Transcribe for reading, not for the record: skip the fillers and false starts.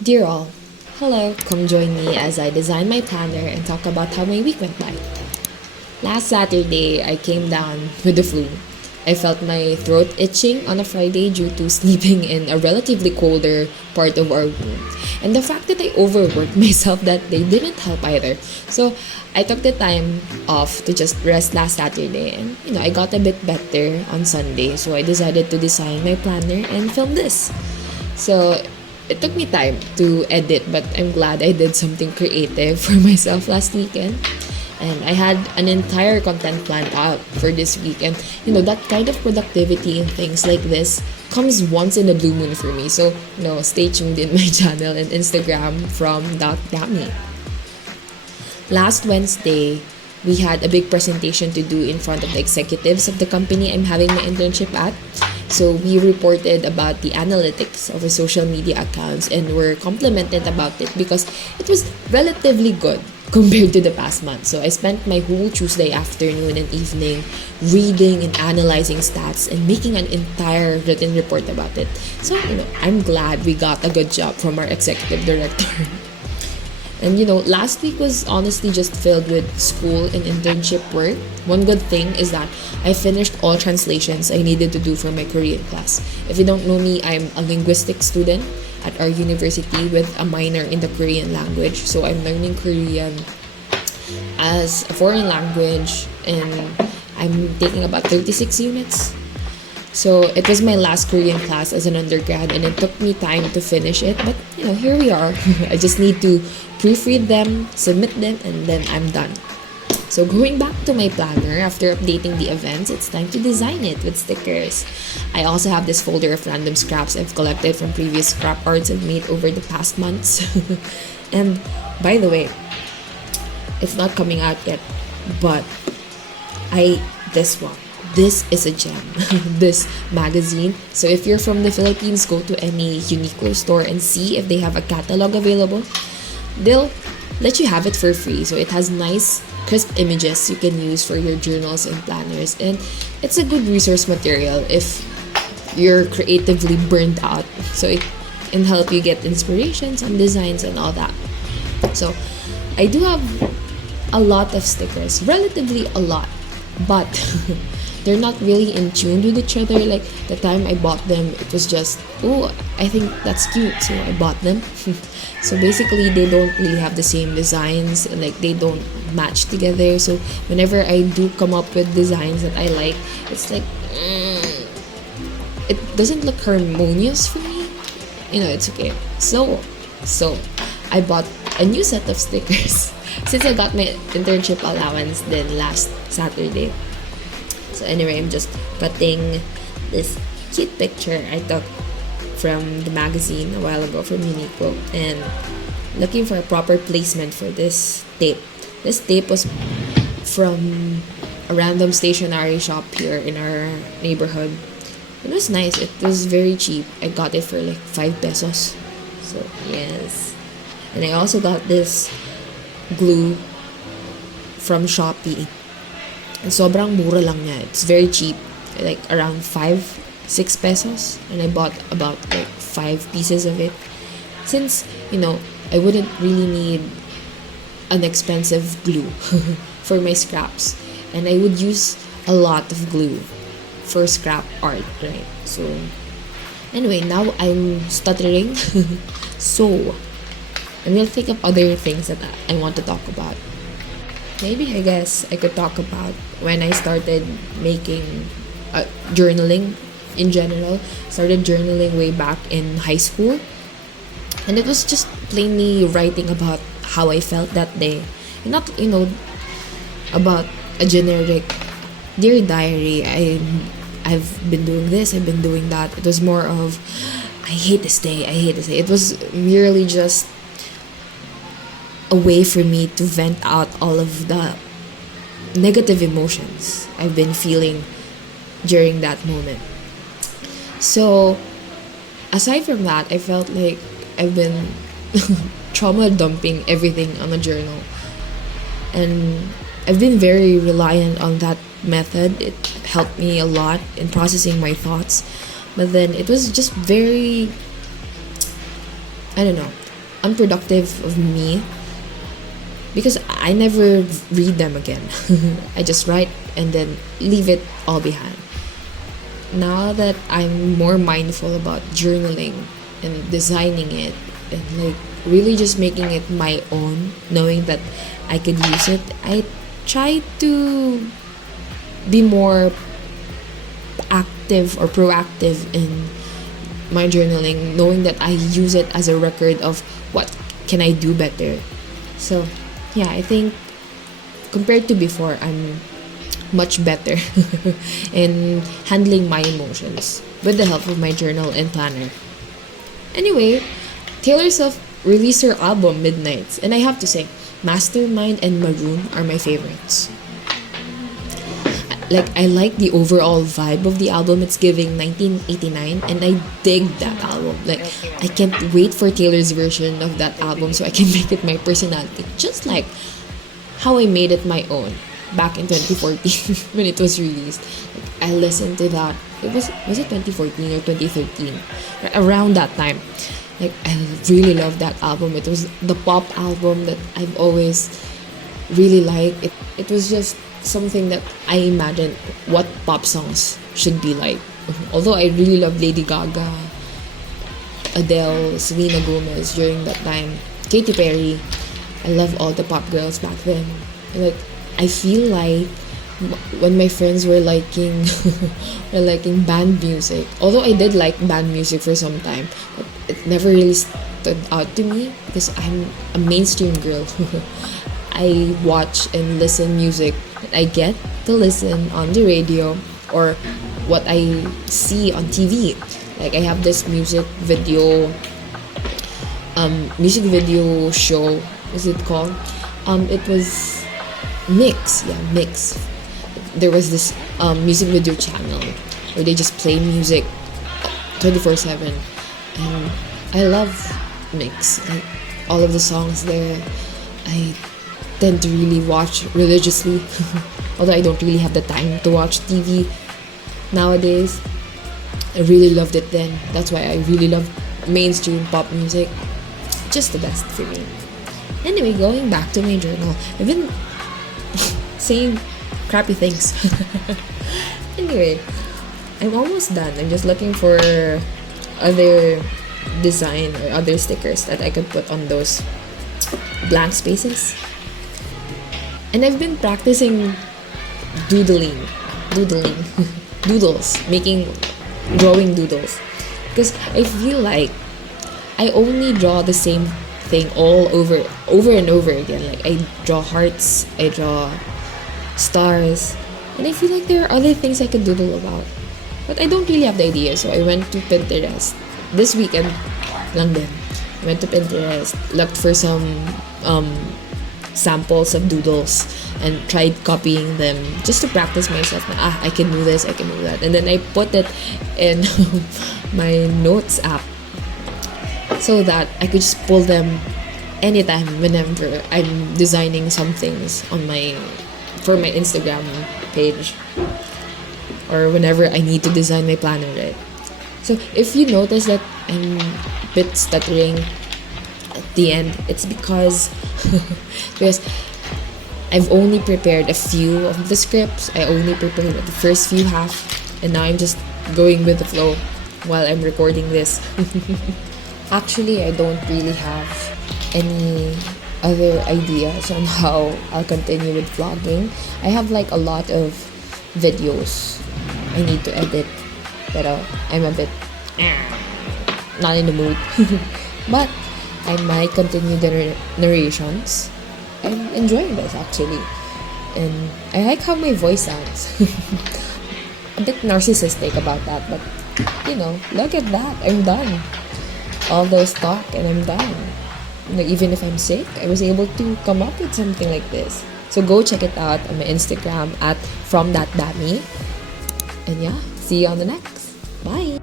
Dear all, hello, come join me as I design my planner and talk about how my week went by. Last Saturday, I came down with the flu. I felt my throat itching on a Friday due to sleeping in a relatively colder part of our room. And the fact that I overworked myself that day didn't help either. So I took the time off to just rest last Saturday and I got a bit better on Sunday. So I decided to design my planner and film this. So it took me time to edit, but I'm glad I did something creative for myself last weekend. And I had an entire content planned out for this week. And that kind of productivity and things like this comes once in a blue moon for me. So, stay tuned in my channel and Instagram from .me. Last Wednesday, we had a big presentation to do in front of the executives of the company I'm having my internship at. So we reported about the analytics of the social media accounts and were complimented about it because it was relatively good compared to the past month. So I spent my whole Tuesday afternoon and evening reading and analyzing stats and making an entire written report about it. So, I'm glad we got a good job from our executive director. And last week was honestly just filled with school and internship work. One good thing is that I finished all translations I needed to do for my Korean class. If you don't know me, I'm a linguistics student at our university with a minor in the Korean language. So I'm learning Korean as a foreign language and I'm taking about 36 units. So it was my last Korean class as an undergrad and it took me time to finish it. But, here we are. I just need to proofread them, submit them, and then I'm done. So going back to my planner, after updating the events, it's time to design it with stickers. I also have this folder of random scraps I've collected from previous scrap arts I've made over the past months. And by the way, it's not coming out yet, but this one. This is a gem, this magazine. So if you're from the Philippines, go to any Uniqlo store and see if they have a catalog available. They'll let you have it for free. So it has nice, crisp images you can use for your journals and planners. And it's a good resource material if you're creatively burned out. So it can help you get inspirations on designs and all that. So I do have a lot of stickers, relatively a lot, but they're not really in tune with each other. Like the time I bought them, it was just, oh, I think that's cute, so I bought them. So basically, they don't really have the same designs, and like they don't match together. So whenever I do come up with designs that I like, it's like it doesn't look harmonious for me. It's okay. So I bought a new set of stickers since I got my internship allowance then last Saturday. So anyway, I'm just cutting this cute picture I took from the magazine a while ago from Uniqlo and looking for a proper placement for this tape. This tape was from a random stationery shop here in our neighborhood. It was nice. It was very cheap. I got it for like 5 pesos. So yes. And I also got this glue from Shopee. And sobrang mura lang niya. It's very cheap. Like around 5-6 pesos. And I bought about like 5 pieces of it. Since, I wouldn't really need an expensive glue for my scraps. And I would use a lot of glue for scrap art, right? So, anyway, now I'm stuttering. So, I'm gonna think of other things that I want to talk about. Maybe I guess I could talk about when I started making journaling in general. Started journaling way back in high school. And it was just plainly writing about how I felt that day. And not, about a generic dear diary. I've been doing this, I've been doing that. It was more of I hate this day, I hate this day. It was merely just a way for me to vent out all of the negative emotions I've been feeling during that moment. So, aside from that, I felt like I've been trauma dumping everything on a journal. And I've been very reliant on that method. It helped me a lot in processing my thoughts. But then it was just very I don't know, unproductive of me because I never read them again. I just write and then leave it all behind. Now that I'm more mindful about journaling and designing it and like really just making it my own, knowing that I could use it, I try to be more active or proactive in my journaling, knowing that I use it as a record of what can I do better. So yeah, I think compared to before, I'm much better in handling my emotions with the help of my journal and planner. Anyway, Taylor Swift released her album Midnights, and I have to say, Mastermind and Maroon are my favorites. Like, I like the overall vibe of the album. It's giving 1989, and I dig that album. Like, I can't wait for Taylor's version of that album so I can make it my personality, just like how I made it my own back in 2014 when it was released. Like, I listened to that. Was it 2014 or 2013? Around that time. Like, I really loved that album. It was the pop album that I've always really liked. It was just something that I imagined what pop songs should be like. Although I really loved Lady Gaga, Adele, Selena Gomez during that time, Katy Perry. I love all the pop girls back then. Like, I feel like when my friends were liking were liking band music, although I did like band music for some time, but it never really stood out to me because I'm a mainstream girl. I watch and listen music that I get to listen on the radio or what I see on TV. Like, I have this music video show. Is it called? It was Mix. Yeah, Mix. There was this music video channel where they just play music 24/7, and I love Mix. Like, all of the songs there, I tend to really watch religiously. Although I don't really have the time to watch TV nowadays, I really loved it then. That's why I really love mainstream pop music. Just the best for me. Anyway, going back to my journal, I've been saying crappy things. Anyway, I'm almost done. I'm just looking for other design or other stickers that I could put on those blank spaces. And I've been practicing doodling, doodles, drawing doodles. Because I feel like I only draw the same thing all over and over again. Like, I draw hearts, I draw stars, and I feel like there are other things I could doodle about. But I don't really have the idea, so I went to Pinterest. This weekend lang din. I went to Pinterest, looked for some samples of doodles and tried copying them just to practice myself na, I can do this, I can do that. And then I put it in my notes app so that I could just pull them anytime whenever I'm designing some things for my Instagram page or whenever I need to design my planner, right? So if you notice that I'm a bit stuttering at the end, it's because I've only prepared a few of the scripts. I only prepared the first few half, and now I'm just going with the flow while I'm recording this. Actually, I don't really have any other ideas on how I'll continue with vlogging. I have like a lot of videos I need to edit, but I'm a bit not in the mood. But I might continue the narrations. I'm enjoying this actually, and I like how my voice sounds. A bit narcissistic about that, but look at that, I'm done. All those talk and I'm done. Even if I'm sick, I was able to come up with something like this. So go check it out on my Instagram at FromThatDami. And yeah, see you on the next. Bye!